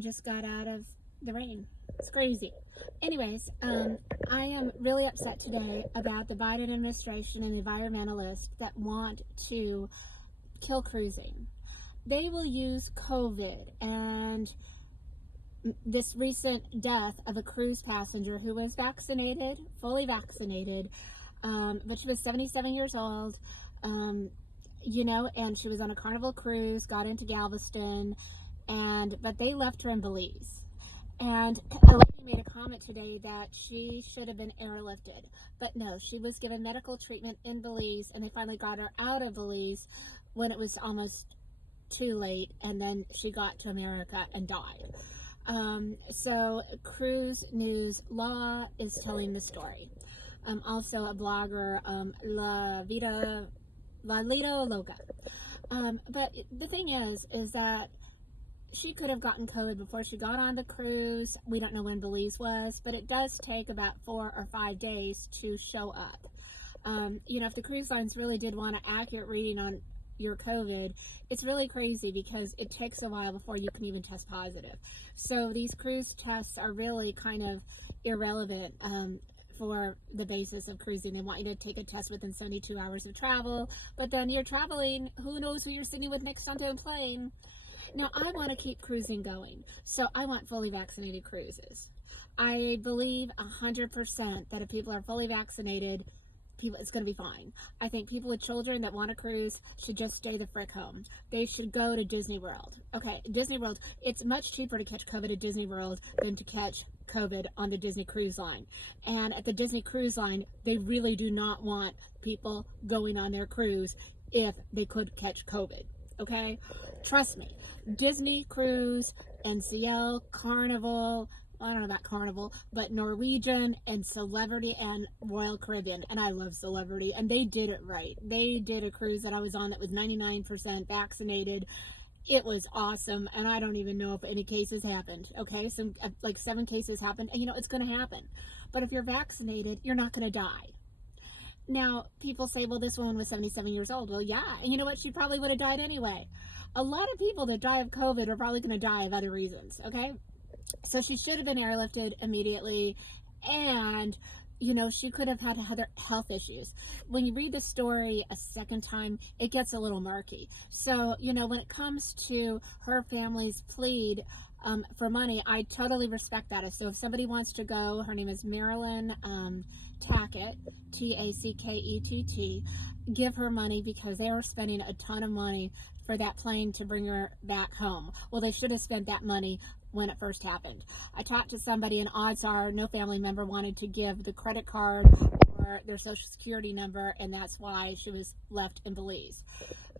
just got out of the rain. It's crazy. Anyways, I am really upset today about the Biden administration and environmentalists that want to kill cruising. They will use COVID and this recent death of a cruise passenger who was vaccinated, fully vaccinated, but she was 77 years old, and she was on a Carnival cruise, got into Galveston, but they left her in Belize. And a lady made a comment today that she should have been airlifted, but no, she was given medical treatment in Belize, and they finally got her out of Belize when it was almost too late, and then she got to America and died. So Cruise News Law is telling the story. Also a blogger, La Lido Loca. But the thing is that she could have gotten COVID before she got on the cruise. We don't know when Belize was, but it does take about 4 or 5 days to show up. If the cruise lines really did want an accurate reading on your COVID, it's really crazy because it takes a while before you can even test positive. So these cruise tests are really kind of irrelevant for the basis of cruising. They want you to take a test within 72 hours of travel, but then you're traveling, who knows who you're sitting with next on the plane. Now, I want to keep cruising going, so I want fully vaccinated cruises. I believe 100% that if people are fully vaccinated, it's going to be fine. I think people with children that want to cruise should just stay the frick home. They should go to Disney World. Okay, Disney World, it's much cheaper to catch COVID at Disney World than to catch COVID on the Disney Cruise Line. And at the Disney Cruise Line, they really do not want people going on their cruise if they could catch COVID. Okay, trust me. Disney Cruise, NCL, Carnival, I don't know about Carnival, but Norwegian and Celebrity and Royal Caribbean, and I love Celebrity, and they did it right. They did a cruise that I was on that was 99% vaccinated. It was awesome, and I don't even know if any cases happened. Okay, some like 7 cases happened, and it's going to happen. But if you're vaccinated, you're not going to die. Now, people say, well, this woman was 77 years old. Well, yeah, and you know what? She probably would have died anyway. A lot of people that die of COVID are probably going to die of other reasons, okay? So she should have been airlifted immediately, and, she could have had other health issues. When you read the story a second time, it gets a little murky. So, when it comes to her family's plead for money, I totally respect that. So if somebody wants to go, her name is Marilyn Tackett, Tackett, give her money because they were spending a ton of money for that plane to bring her back home. Well, they should have spent that money when it first happened. I talked to somebody, and odds are no family member wanted to give the credit card or their social security number, and that's why she was left in Belize.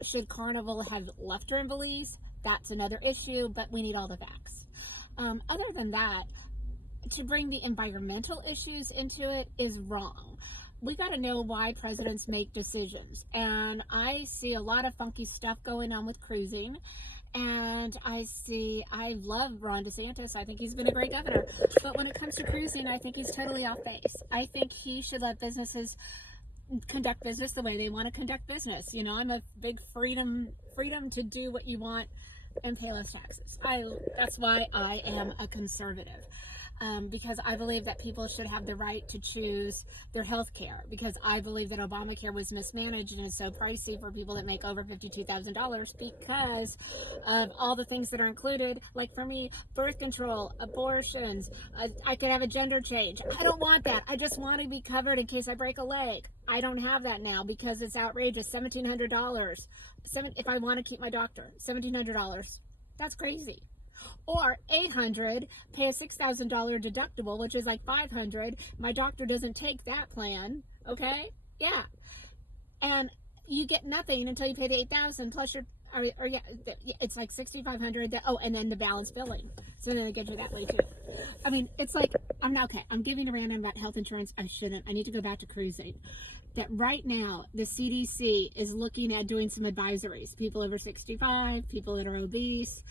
Should Carnival have left her in Belize? That's another issue, but we need all the facts. Other than that, to bring the environmental issues into it is wrong. We got to know why presidents make decisions. And I see a lot of funky stuff going on with cruising. And I love Ron DeSantis. I think he's been a great governor. But when it comes to cruising, I think he's totally off base. I think he should let businesses conduct business the way they want to conduct business. I'm a big freedom to do what you want and pay less taxes. That's why I am a conservative. Because I believe that people should have the right to choose their health care, because I believe that Obamacare was mismanaged and is so pricey for people that make over $52,000 because of all the things that are included. Like for me, birth control, abortions, I could have a gender change. I don't want that. I just want to be covered in case I break a leg. I don't have that now because it's outrageous. $1,700. If I want to keep my doctor, $1,700. That's crazy. Or $800, pay a $6,000 deductible, which is like $500. My doctor doesn't take that plan, okay? Yeah. And you get nothing until you pay the $8,000 plus it's like $6,500. And then the balance billing. So then they get you that way too. I mean, it's like, I'm giving a random about health insurance. I shouldn't. I need to go back to cruising. That right now, the CDC is looking at doing some advisories. People over 65, people that are obese.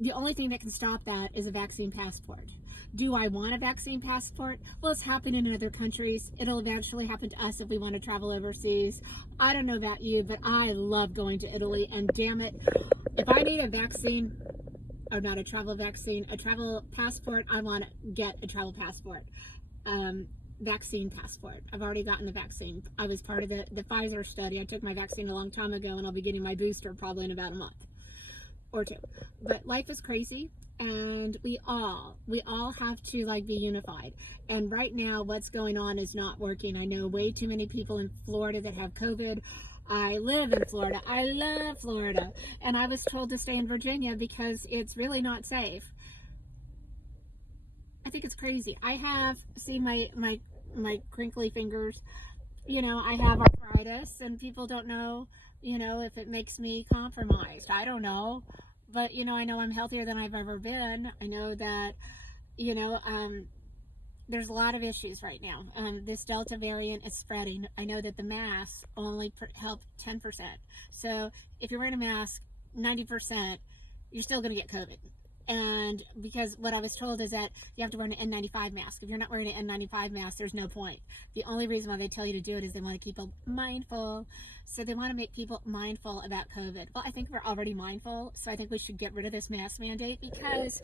The only thing that can stop that is a vaccine passport. Do I want a vaccine passport? Well, it's happening in other countries. It'll eventually happen to us if we want to travel overseas. I don't know about you, but I love going to Italy, and damn it, if I need a vaccine, not a travel vaccine, a travel passport. I want to get a travel passport. Vaccine passport. I've already gotten the vaccine. I was part of the Pfizer study. I took my vaccine a long time ago, and I'll be getting my booster probably in about a month or two. But life is crazy, and we all have to like be unified. And right now what's going on is not working. I know way too many people in Florida that have COVID. I live in Florida. I love Florida, and I was told to stay in Virginia because it's really not safe. I think it's crazy. I have, see my crinkly fingers, you know, I have arthritis, and people don't know, you know, if it makes me compromised. I don't know. But, you know, I know I'm healthier than I've ever been. I know that, you know, there's a lot of issues right now. This Delta variant is spreading. I know that the masks only help 10%. So if you're wearing a mask 90%, you're still going to get COVID. And because what I was told is that you have to wear an N95 mask. If you're not wearing an N95 mask, there's no point. The only reason why they tell you to do it is they want to keep people mindful. So they want to make people mindful about COVID. Well, I think we're already mindful, so I think we should get rid of this mask mandate because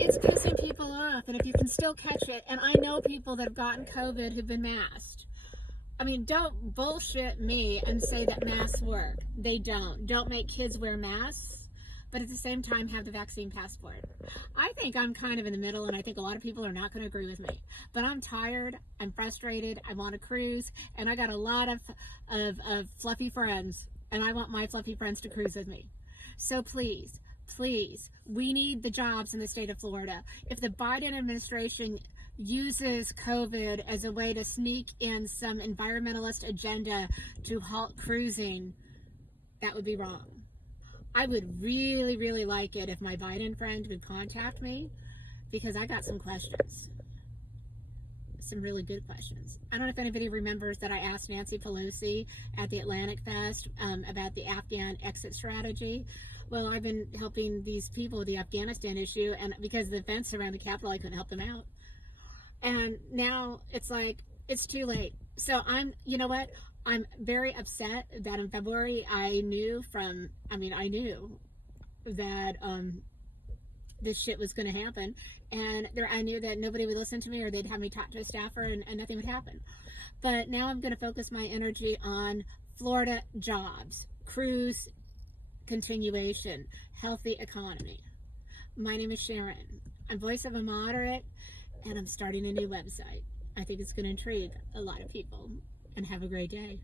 it's pissing people off. And if you can still catch it, and I know people that have gotten COVID who've been masked. I mean, don't bullshit me and say that masks work. They don't. Don't make kids wear masks, but at the same time have the vaccine passport. I think I'm kind of in the middle, and I think a lot of people are not going to agree with me. But I'm tired, I'm frustrated, I want to cruise, and I got a lot of fluffy friends, and I want my fluffy friends to cruise with me. So please, we need the jobs in the state of Florida. If the Biden administration uses COVID as a way to sneak in some environmentalist agenda to halt cruising, that would be wrong. I would really like it if my Biden friend would contact me, because I got some questions. Some really good questions. I don't know if anybody remembers that I asked Nancy Pelosi at the Atlantic Fest about the Afghan exit strategy. Well, I've been helping these people with the Afghanistan issue, and because of the fence around the Capitol, I couldn't help them out. And now it's like, it's too late. So you know what? I'm very upset that in February I knew that this shit was going to happen, and I knew that nobody would listen to me, or they'd have me talk to a staffer and nothing would happen. But now I'm going to focus my energy on Florida jobs, cruise continuation, healthy economy. My name is Sharon. I'm voice of a moderate, and I'm starting a new website. I think it's going to intrigue a lot of people. And have a great day.